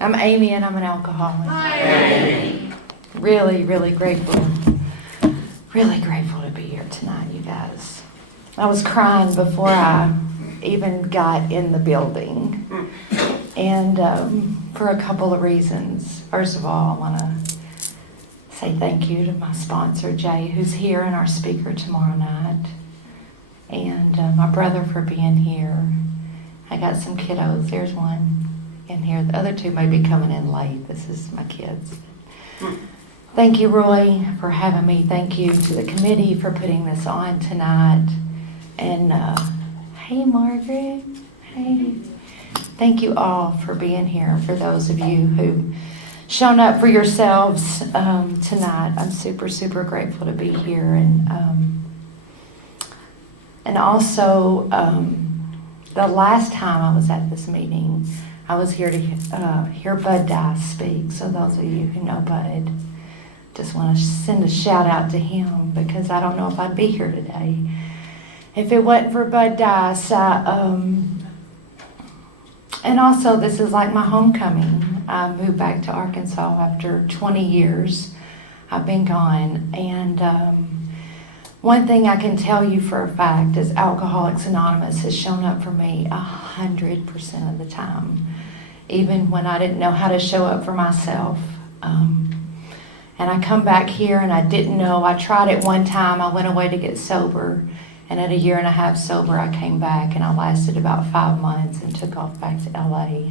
I'm Amy and I'm an alcoholic. Hi, Amy. Really, really grateful. Really grateful to be here tonight, you guys. I was crying before I even got in the building. And for a couple of reasons. First of all, I want to say thank you to my sponsor, Jay, who's here, and our speaker tomorrow night. And my brother for being here. I got some kiddos. There's one in here. The other two may be coming in late. This is my kids. Thank you, Roy, for having me. Thank you to the committee for putting this on tonight. And hey, Margaret. Hey. Thank you all for being here. For those of you who've shown up for yourselves tonight, I'm super, super grateful to be here. And also, the last time I was at this meeting, I was here to hear Bud Dice speak. So those of you who know Bud, just want to send a shout out to him, because I don't know if I'd be here today if it wasn't for Bud Dice. And also, this is like my homecoming. I moved back to Arkansas after 20 years. I've been gone. And one thing I can tell you for a fact is Alcoholics Anonymous has shown up for me 100% of the time, even when I didn't know how to show up for myself. And I come back here and I didn't know. I tried it one time. I went away to get sober. And at 1.5 years sober, I came back, and I lasted about 5 months and took off back to LA.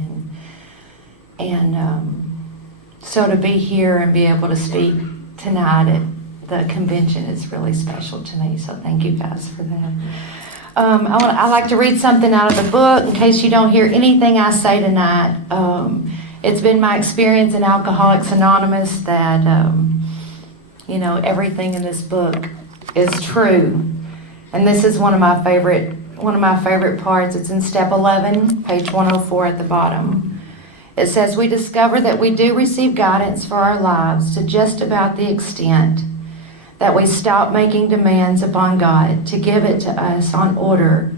So to be here and be able to speak tonight at the convention is really special to me. So thank you guys for that. I like to read something out of the book in case you don't hear anything I say tonight. It's been my experience in Alcoholics Anonymous that, everything in this book is true. And this is one of my favorite parts. It's in step 11, page 104 at the bottom. It says, we discover that we do receive guidance for our lives to just about the extent that we stop making demands upon God to give it to us on order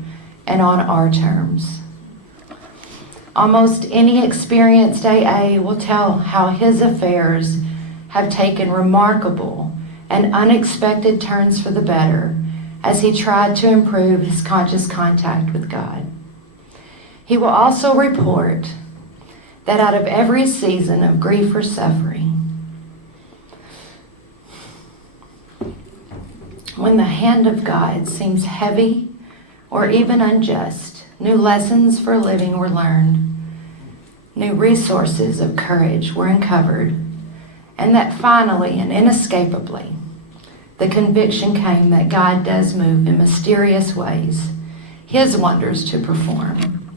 and on our terms. Almost any experienced AA will tell how his affairs have taken remarkable and unexpected turns for the better as he tried to improve his conscious contact with God. He will also report that out of every season of grief or suffering, when the hand of God seems heavy or even unjust, new lessons for living were learned, new resources of courage were uncovered, and that finally and inescapably, the conviction came that God does move in mysterious ways, his wonders to perform.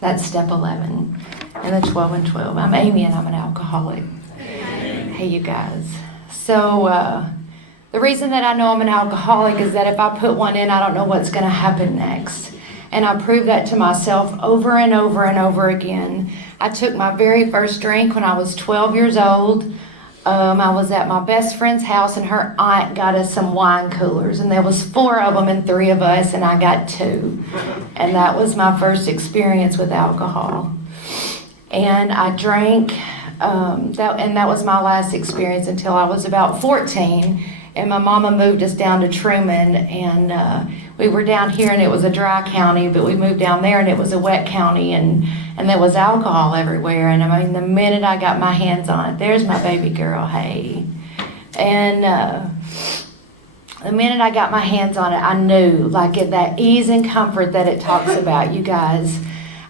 That's step 11 in the 12 and 12. I'm Amy and I'm an alcoholic. Hey, you guys. So the reason that I know I'm an alcoholic is that if I put one in, I don't know what's going to happen next. And I proved that to myself over and over and over again. I took my very first drink when I was 12 years old. I was at my best friend's house, and her aunt got us some wine coolers, and there was 4 of them and 3 of us, and I got 2. And that was my first experience with alcohol. And I drank, and that was my last experience until I was about 14. And my mama moved us down to Truman, and we were down here, and it was a dry county, but we moved down there, and it was a wet county, and there was alcohol everywhere. And I mean, the minute I got my hands on it, there's my baby girl, hey. And the minute I got my hands on it, I knew, like that ease and comfort that it talks about, you guys.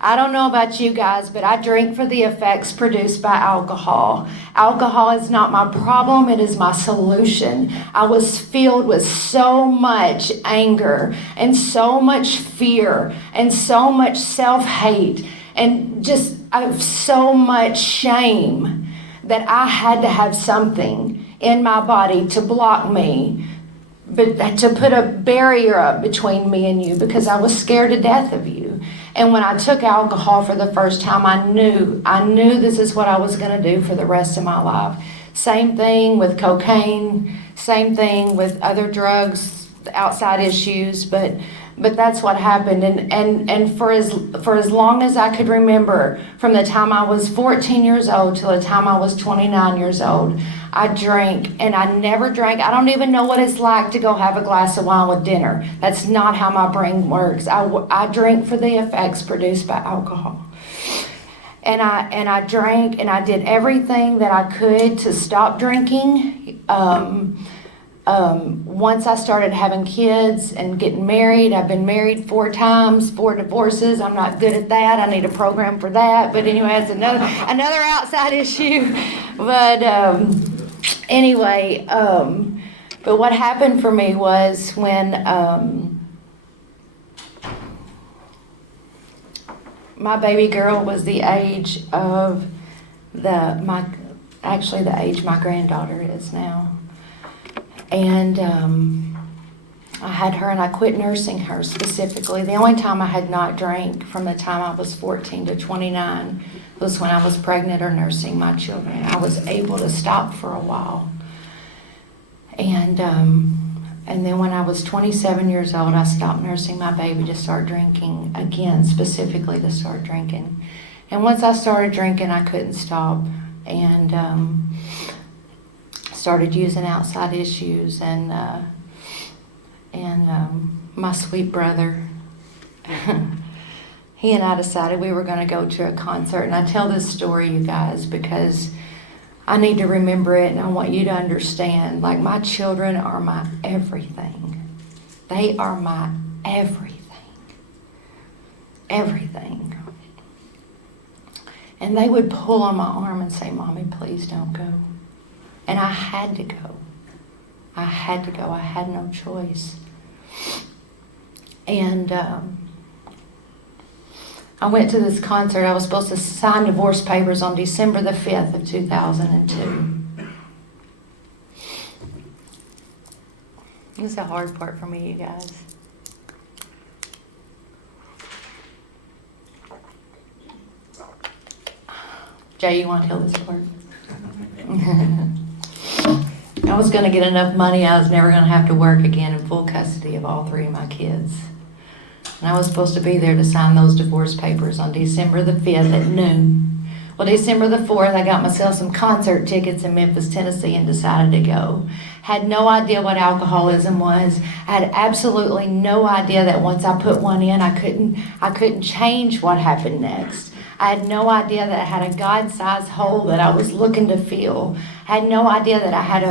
I don't know about you guys, but I drink for the effects produced by alcohol. Alcohol is not my problem, it is my solution. I was filled with so much anger and so much fear and so much self-hate and just so much shame that I had to have something in my body to block me, but to put a barrier up between me and you, because I was scared to death of you. And when I took alcohol for the first time, I knew this is what I was going to do for the rest of my life. Same thing with cocaine, same thing with other drugs, outside issues, but But that's what happened, and for as long as I could remember, from the time I was 14 years old till the time I was 29 years old, I drank, and I never drank. I don't even know what it's like to go have a glass of wine with dinner. That's not how my brain works. I drink for the effects produced by alcohol. And I drank, and I did everything that I could to stop drinking. Once I started having kids and getting married, I've been married 4 times, 4 divorces. I'm not good at that. I need a program for that. But anyway, it's another outside issue. But anyway, but what happened for me was when my baby girl was the age of the age my granddaughter is now. And I had her, and I quit nursing her specifically. The only time I had not drank from the time I was 14 to 29 was when I was pregnant or nursing my children. I was able to stop for a while. And then when I was 27 years old, I stopped nursing my baby to start drinking again, specifically to start drinking. And once I started drinking, I couldn't stop. And started using outside issues, and my sweet brother, he and I decided we were going to go to a concert. And I tell this story, you guys, because I need to remember it, and I want you to understand, like, my children are my everything. They are my everything. And they would pull on my arm and say, "Mommy, please don't go." And I had to go. I had no choice. And I went to this concert. I was supposed to sign divorce papers on December the 5th of 2002. This is the hard part for me, you guys. Jay, you want to tell this part? I was going to get enough money, I was never going to have to work again in full custody of all 3 of my kids. And I was supposed to be there to sign those divorce papers on December the 5th at noon. Well, December the 4th, I got myself some concert tickets in Memphis, Tennessee, and decided to go. Had no idea what alcoholism was. I had absolutely no idea that once I put one in, I couldn't change what happened next. I had no idea that I had a God-sized hole that I was looking to fill. I had no idea that I had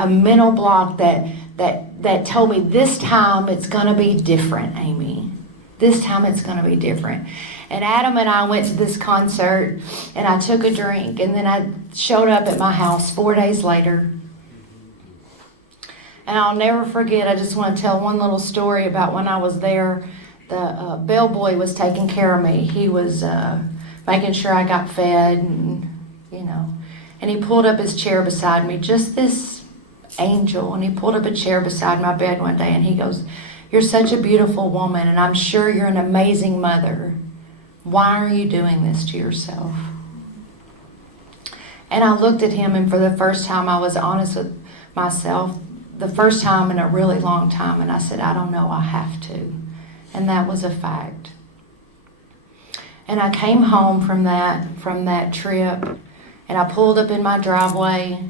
a mental block that told me, this time it's going to be different, Amy. This time it's going to be different. And Adam and I went to this concert, and I took a drink, and then I showed up at my house 4 days later. And I'll never forget, I just want to tell one little story about when I was there. The bellboy was taking care of me. He was making sure I got fed, and he pulled up his chair beside me, just this angel, and he pulled up a chair beside my bed one day, and he goes, "You're such a beautiful woman, and I'm sure you're an amazing mother. Why are you doing this to yourself?" And I looked at him, and for the first time I was honest with myself, the first time in a really long time, and I said, "I don't know, I have to." And that was a fact. And I came home from that trip, and I pulled up in my driveway,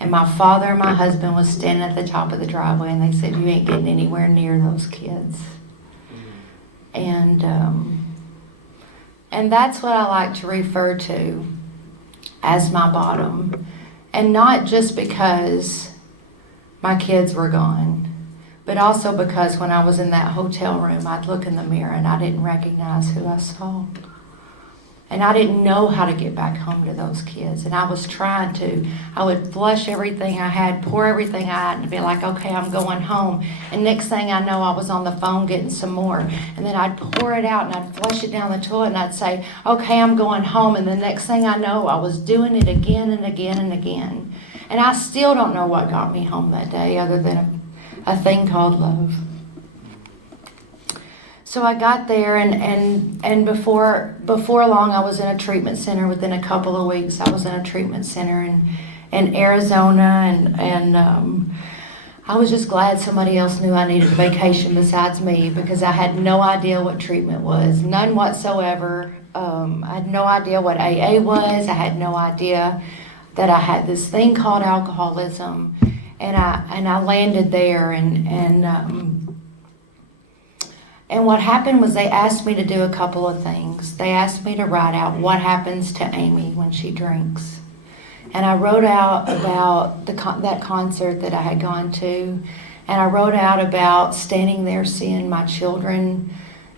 and my father and my husband was standing at the top of the driveway, and they said, "You ain't getting anywhere near those kids." And that's what I like to refer to as my bottom. And not just because my kids were gone, but also because when I was in that hotel room, I'd look in the mirror and I didn't recognize who I saw. And I didn't know how to get back home to those kids. And I was trying to. I would flush everything I had, pour everything I had, and be like, okay, I'm going home. And next thing I know, I was on the phone getting some more. And then I'd pour it out and I'd flush it down the toilet and I'd say, okay, I'm going home. And the next thing I know, I was doing it again and again and again. And I still don't know what got me home that day other than a thing called love. So I got there, and before long, I was in a treatment center. Within a couple of weeks, I was in a treatment center in Arizona, and I was just glad somebody else knew I needed a vacation besides me, because I had no idea what treatment was, none whatsoever. I had no idea what AA was. I had no idea that I had this thing called alcoholism, and I landed there, and what happened was they asked me to do a couple of things. They asked me to write out what happens to Amy when she drinks. And I wrote out about that concert that I had gone to, and I wrote out about standing there seeing my children,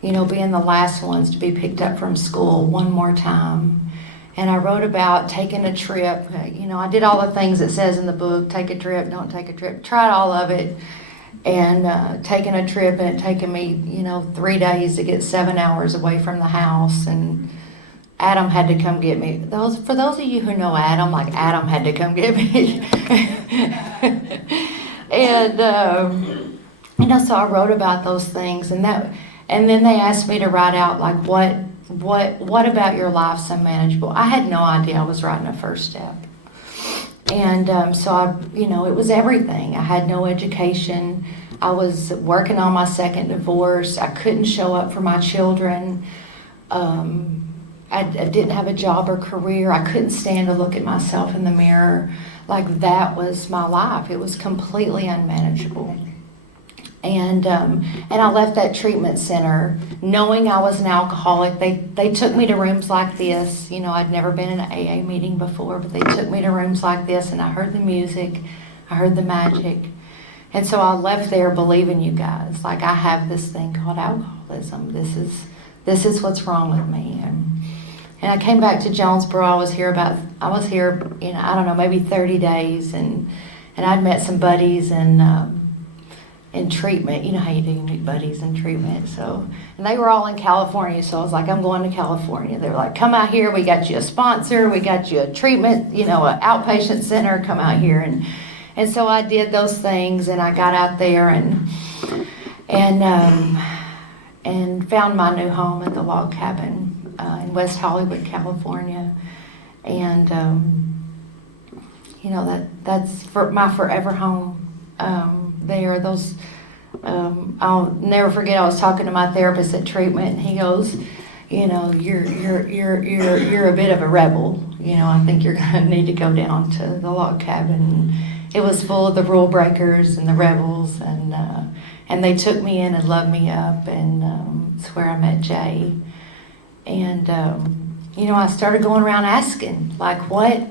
being the last ones to be picked up from school one more time. And I wrote about taking a trip. I did all the things it says in the book: take a trip, don't take a trip. Tried all of it, and taking a trip, and it taken me 3 days to get 7 hours away from the house. And Adam had to come get me. For those of you who know Adam, Adam had to come get me. And so I wrote about those things, and then they asked me to write out what about your life's unmanageable. I had no idea I was writing a first step, and so it was everything. I had no education. I was working on my second divorce. I couldn't show up for my children. I didn't have a job or career. I couldn't stand to look at myself in the mirror. That was my life. It was completely unmanageable. And I left that treatment center knowing I was an alcoholic. They took me to rooms like this. I'd never been in an AA meeting before, but they took me to rooms like this, and I heard the music. I heard the magic. And so I left there believing you guys. I have this thing called alcoholism. This is what's wrong with me. And I came back to Jonesboro. I was here, I don't know, maybe 30 days, and I'd met some buddies in treatment. You know how you do, you meet buddies in treatment. And they were all in California, so I was like, I'm going to California. They were like, come out here. We got you a sponsor. We got you a treatment, an outpatient center. Come out here. And so I did those things, and I got out there and found my new home at the log cabin in West Hollywood, California. And that's for my forever home there. I'll never forget, I was talking to my therapist at treatment, and he goes, you're a bit of a rebel. I think you're gonna need to go down to the log cabin. It was full of the rule breakers and the rebels, and they took me in and loved me up, and it's where I met Jay. And I started going around asking, what?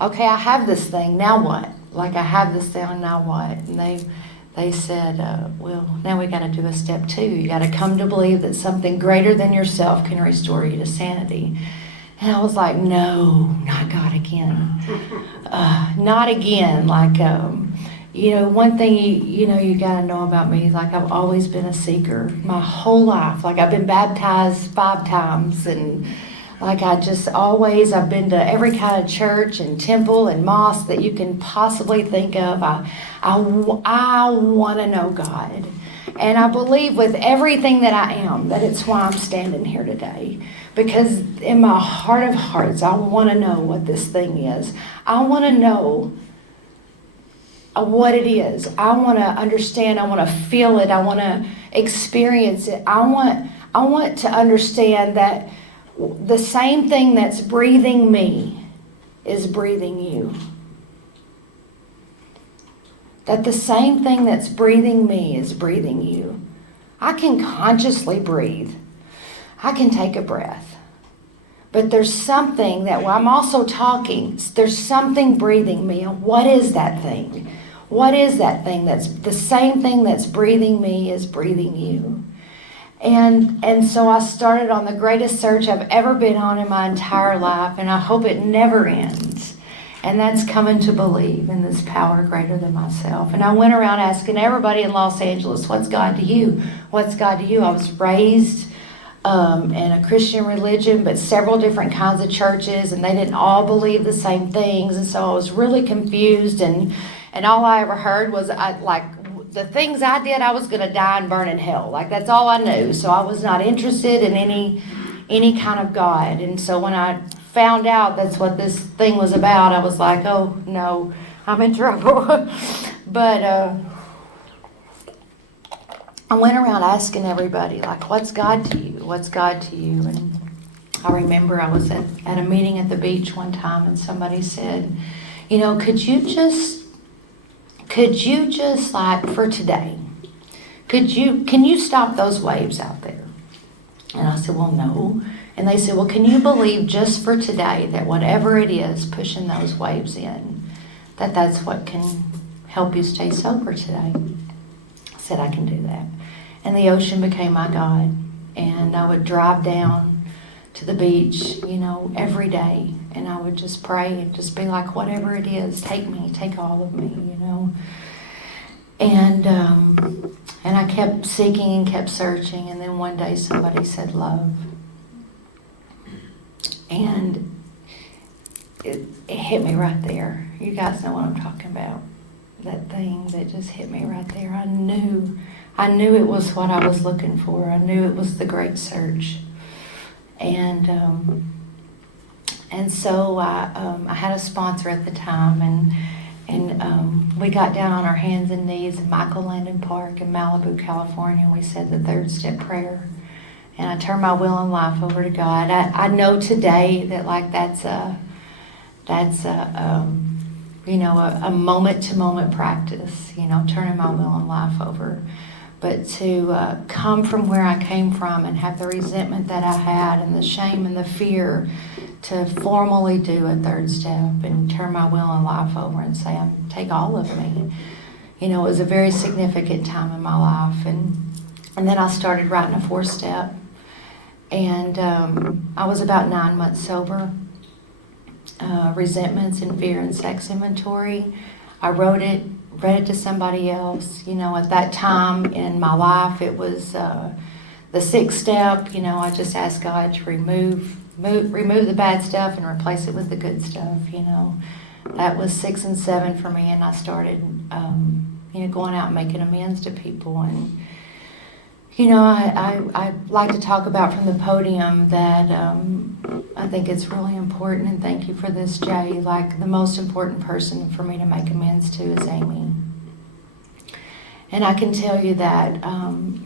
Okay, I have this thing, now what? I have this thing, now what? And they said, well, now we got to do a step 2. You got to come to believe that something greater than yourself can restore you to sanity. And I was like, no, not God again. Not again. One thing you got to know about me is I've always been a seeker my whole life. I've been baptized 5 times, and I've been to every kind of church and temple and mosque that you can possibly think of. I want to know God. And I believe with everything that I am that it's why I'm standing here today. Because in my heart of hearts, I want to know what this thing is. I want to know what it is. I want to understand. I want to feel it. I want to experience it. I want to understand that the same thing that's breathing me is breathing you. That the same thing that's breathing me is breathing you. I can consciously breathe. I can take a breath. But there's something that while I'm also talking, there's something breathing me. And what is that thing? What is that thing that's the same thing that's breathing me is breathing you? And so I started on the greatest search I've ever been on in my entire life, and I hope it never ends. And that's coming to believe in this power greater than myself. And I went around asking everybody in Los Angeles, what's God to you? What's God to you? I was raised in a Christian religion, but several different kinds of churches, and they didn't all believe the same things. And so I was really confused, and all I ever heard was the things I did, I was going to die and burn in hell. That's all I knew. So I was not interested in any kind of God. And so when I found out that's what this thing was about, I was like, oh no, I'm in trouble. But I went around asking everybody, like, what's God to you? What's God to you? And I remember I was at a meeting at the beach one time, and somebody said, you know, could you just like for today, can you stop those waves out there? And I said, well, no. And they said, well, can you believe just for today that whatever it is pushing those waves in, that's what can help you stay sober today? I said, I can do that. And the ocean became my God. And I would drive down to the beach, you know, every day. And I would just pray and just be like, whatever it is, take me, take all of me, you know. And I kept seeking and kept searching. And then one day somebody said love. And it hit me right there. You guys know what I'm talking about. That thing that just hit me right there. I knew it was what I was looking for. I knew it was the great search. And so I had a sponsor at the time, and we got down on our hands and knees in Michael Landon Park in Malibu, California, and we said the third step prayer. And I turned my will and life over to God. I know today that like that's a moment-to-moment practice, you know, turning my will and life over. But to come from where I came from and have the resentment that I had and the shame and the fear to formally do a third step and turn my will and life over and say, take all of me. You know, it was a very significant time in my life. And then I started writing a 4-step. And I was about 9 months sober. Resentments and fear and sex inventory. I read it to somebody else. You know, at that time in my life, it was the 6th step. You know, I just asked God to remove the bad stuff and replace it with the good stuff. You know, that was 6 and 7 for me, and I started, going out and making amends to people. And you know, I like to talk about from the podium that I think it's really important, and thank you for this, Jay. Like, the most important person for me to make amends to is Amy. And I can tell you that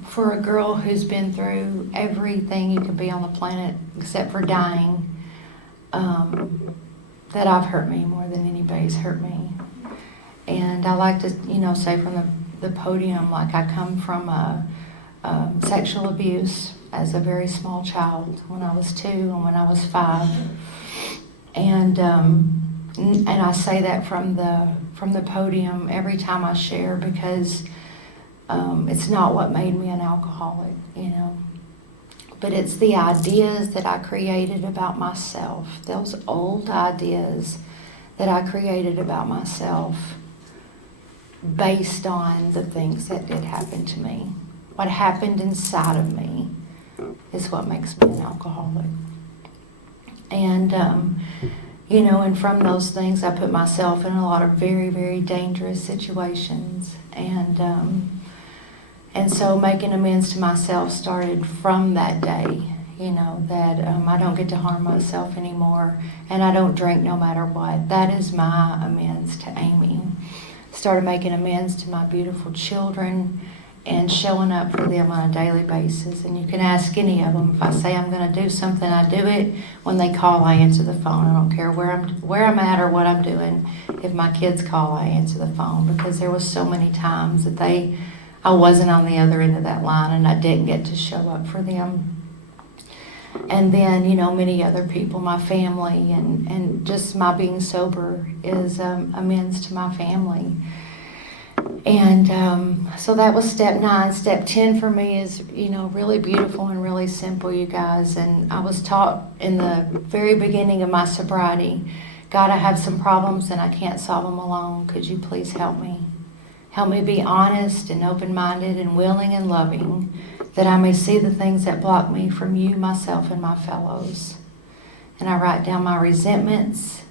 for a girl who's been through everything you could be on the planet except for dying, that I've hurt me more than anybody's hurt me. And I like to, say from the podium, like I come from sexual abuse as a very small child when I was 2 and when I was 5. And I say that from the podium every time I share, because it's not what made me an alcoholic, but it's the ideas that I created about myself, those old ideas that I created about myself based on the things that did happen to me. What happened inside of me is what makes me an alcoholic. And, and from those things, I put myself in a lot of very, very dangerous situations. And so making amends to myself started from that day, that I don't get to harm myself anymore, and I don't drink no matter what. That is my amends to Amy. Started making amends to my beautiful children and showing up for them on a daily basis. And you can ask any of them. If I say I'm going to do something, I do it. When they call, I answer the phone. I don't care where I'm at or what I'm doing. If my kids call, I answer the phone, because there was so many times that I wasn't on the other end of that line and I didn't get to show up for them. And then, many other people, my family, and just my being sober is amends to my family. And so that was step 9. Step 10 for me is, really beautiful and really simple, you guys. And I was taught in the very beginning of my sobriety, God, I have some problems and I can't solve them alone. Could you please help me? Help me be honest and open-minded and willing and loving, that I may see the things that block me from you, myself, and my fellows. And I write down my resentments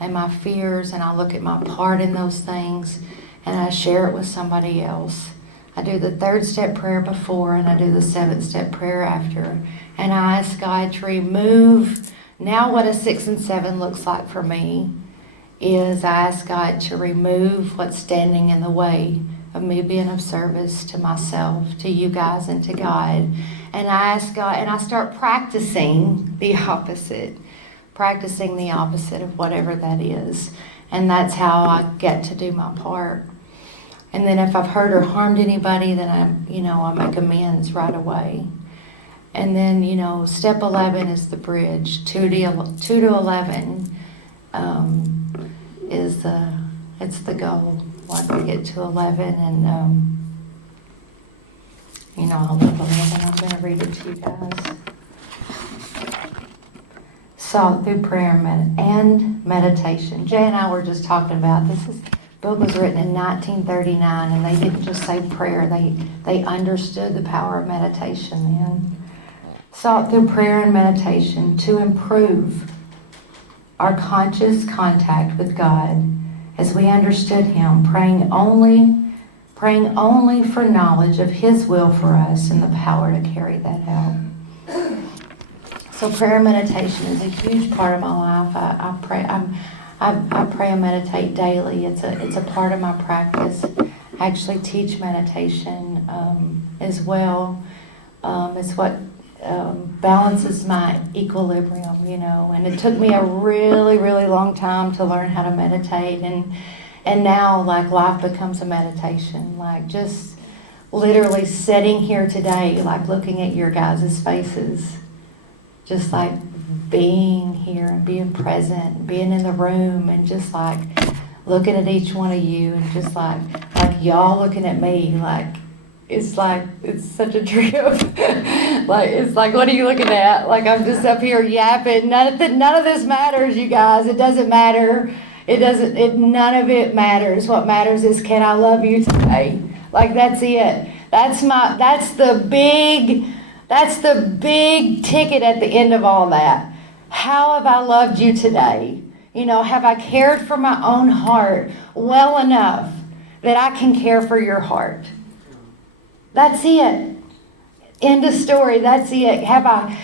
and my fears, and I look at my part in those things, and I share it with somebody else. I do the 3rd step prayer before, and I do the 7th step prayer after. And I ask God to remove, now what a 6 and 7 looks like for me is I ask God to remove what's standing in the way of me being of service to myself, to you guys, and to God. And I ask God, and I start practicing the opposite of whatever that is. And that's how I get to do my part. And then if I've hurt or harmed anybody, then I make amends right away. And then, step 11 is the bridge. 2 to 11 it's the goal. Once we get to 11, and I'll live 11. I'm going to read it to you guys. Sought through prayer and meditation. Jay and I were just talking about this. Book was written in 1939, and they didn't just say prayer. They understood the power of meditation then. Sought through prayer and meditation to improve our conscious contact with God as we understood Him, praying only for knowledge of His will for us and the power to carry that out. So prayer and meditation is a huge part of my life. I pray and meditate daily. It's a part of my practice. I actually teach meditation as well. It's what balances my equilibrium, And it took me a really, really long time to learn how to meditate. And now, life becomes a meditation. Just literally sitting here today, looking at your guys' faces. Just being here and being present, being in the room, and just looking at each one of you, and just like y'all looking at me, it's such a trip. It's what are you looking at? I'm just up here yapping. None of this matters, you guys. It doesn't matter. None of it matters. What matters is, can I love you today? That's it. That's the big ticket at the end of all that. How have I loved you today? Have I cared for my own heart well enough that I can care for your heart? That's it. End of story. That's it. Have I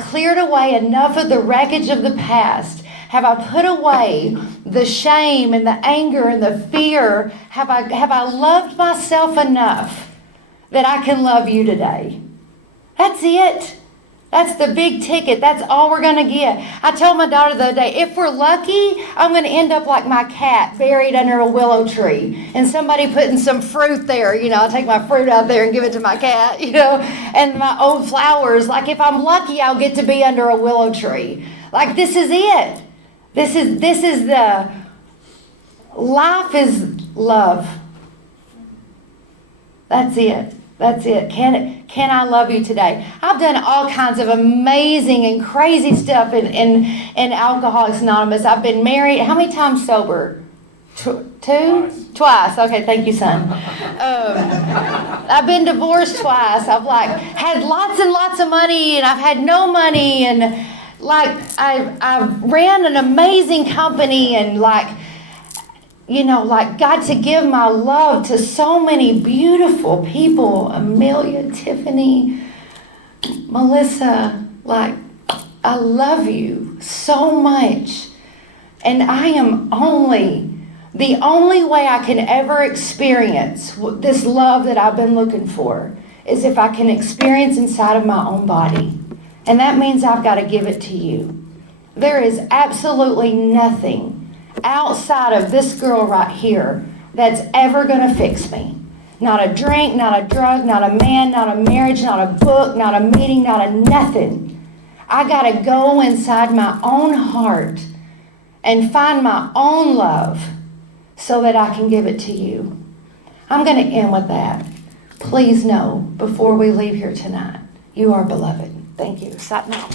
cleared away enough of the wreckage of the past? Have I put away the shame and the anger and the fear? Have I loved myself enough that I can love you today? That's it. That's the big ticket. That's all we're going to get. I told my daughter the other day, if we're lucky, I'm going to end up like my cat, buried under a willow tree, and somebody putting some fruit there. I'll take my fruit out there and give it to my cat, and my old flowers. If I'm lucky, I'll get to be under a willow tree. This is it. This is the life is love. That's it. That's it. Can I love you today? I've done all kinds of amazing and crazy stuff in Alcoholics Anonymous. I've been married. How many times sober? Two? Twice. Okay, thank you, son. I've been divorced twice. I've had lots and lots of money, and I've had no money, and I ran an amazing company, and got to give my love to so many beautiful people. Amelia, Tiffany, Melissa, I love you so much. And I am the only way I can ever experience this love that I've been looking for is if I can experience inside of my own body. And that means I've got to give it to you. There is absolutely nothing outside of this girl right here that's ever going to fix me. Not a drink, not a drug, not a man, not a marriage, not a book, not a meeting, not a nothing. I got to go inside my own heart and find my own love so that I can give it to you. I'm going to end with that. Please know, before we leave here tonight, you are beloved. Thank you. Sat now.